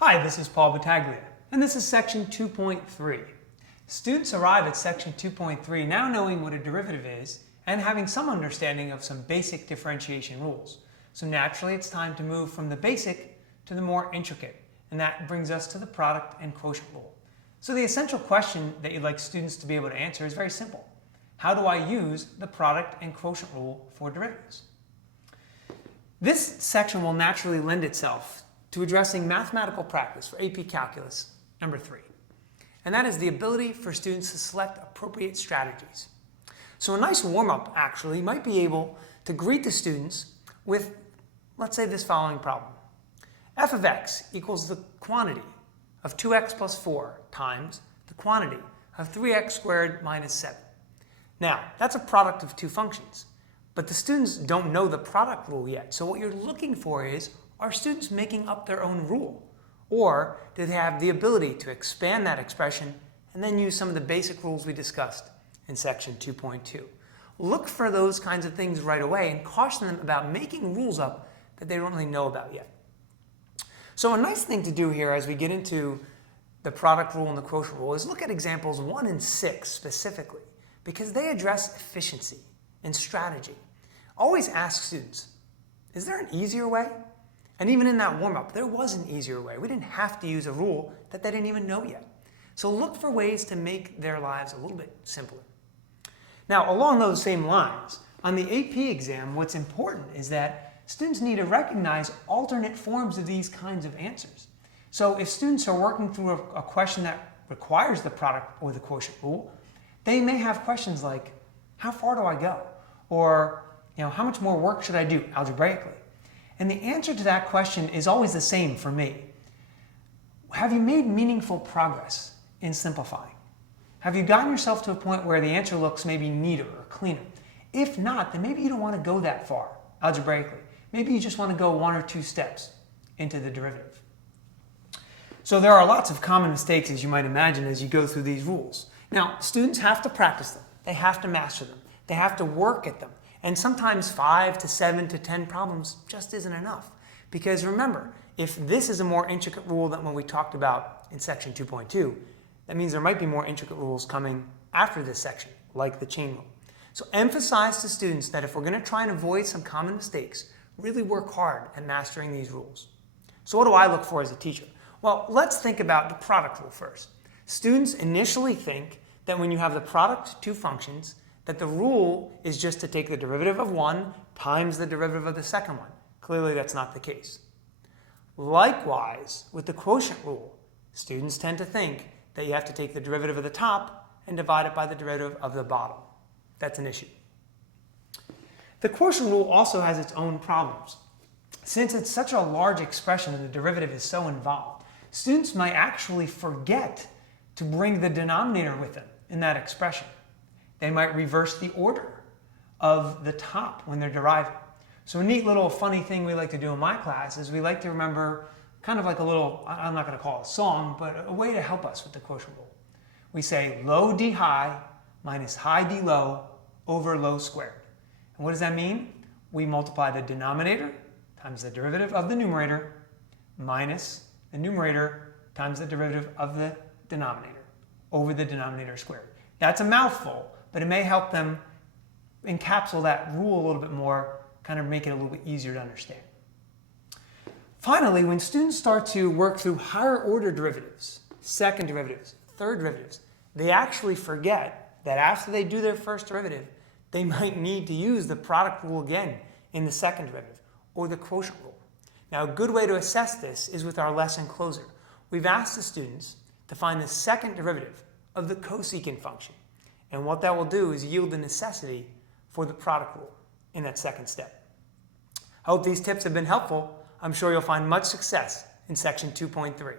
Hi, this is Paul Battaglia, and this is section 2.3. Students arrive at section 2.3 now knowing what a derivative is and having some understanding of some basic differentiation rules. So naturally it's time to move from the basic to the more intricate, and that brings us to the product and quotient rule. So the essential question that you'd like students to be able to answer is very simple. How do I use the product and quotient rule for derivatives? This section will naturally lend itself to addressing mathematical practice for AP Calculus number 3. And that is the ability for students to select appropriate strategies. So a nice warm-up actually might be able to greet the students with, let's say, this following problem. F of x equals the quantity of 2x plus 4 times the quantity of 3x squared minus 7. Now, that's a product of two functions, but the students don't know the product rule yet. So what you're looking for is, are students making up their own rule? Or do they have the ability to expand that expression and then use some of the basic rules we discussed in section 2.2? Look for those kinds of things right away and caution them about making rules up that they don't really know about yet. So a nice thing to do here as we get into the product rule and the quotient rule is look at examples 1 and 6 specifically, because they address efficiency and strategy. Always ask students, is there an easier way? And even in that warm-up, there was an easier way. We didn't have to use a rule that they didn't even know yet. So look for ways to make their lives a little bit simpler. Now, along those same lines, on the AP exam, what's important is that students need to recognize alternate forms of these kinds of answers. So if students are working through a question that requires the product or the quotient rule, they may have questions like, how far do I go? Or, how much more work should I do algebraically? And the answer to that question is always the same for me. Have you made meaningful progress in simplifying? Have you gotten yourself to a point where the answer looks maybe neater or cleaner? If not, then maybe you don't want to go that far algebraically. Maybe you just want to go 1 or 2 steps into the derivative. So there are lots of common mistakes, as you might imagine, as you go through these rules. Now, students have to practice them. They have to master them. They have to work at them. And sometimes 5 to 7 to 10 problems just isn't enough. Because remember, if this is a more intricate rule than what we talked about in section 2.2, that means there might be more intricate rules coming after this section, like the chain rule. So emphasize to students that if we're going to try and avoid some common mistakes, really work hard at mastering these rules. So what do I look for as a teacher? Well, let's think about the product rule first. Students initially think that when you have the product of two functions, that the rule is just to take the derivative of one times the derivative of the second one. Clearly, that's not the case. Likewise, with the quotient rule, students tend to think that you have to take the derivative of the top and divide it by the derivative of the bottom. That's an issue. The quotient rule also has its own problems. Since it's such a large expression and the derivative is so involved, students might actually forget to bring the denominator with them in that expression. They might reverse the order of the top when they're deriving. So a neat little funny thing we like to do in my class is we like to remember kind of like a little, I'm not going to call it a song, but a way to help us with the quotient rule. We say low d high minus high d low over low squared. And what does that mean? We multiply the denominator times the derivative of the numerator minus the numerator times the derivative of the denominator over the denominator squared. That's a mouthful, but it may help them encapsulate that rule a little bit more, kind of make it a little bit easier to understand. Finally, when students start to work through higher order derivatives, second derivatives, third derivatives, they actually forget that after they do their first derivative, they might need to use the product rule again in the second derivative, or the quotient rule. Now, a good way to assess this is with our lesson closer. We've asked the students to find the second derivative of the cosecant function. And what that will do is yield the necessity for the product rule in that second step. I hope these tips have been helpful. I'm sure you'll find much success in section 2.3.